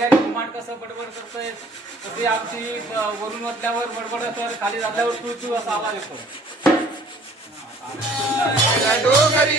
तुळच चालते कसं बडबड करतोय? तशी आमची वरून वाटल्यावर बडबड तर खाली झाल्यावर तू तू असा आवाज येतो. डोंगरी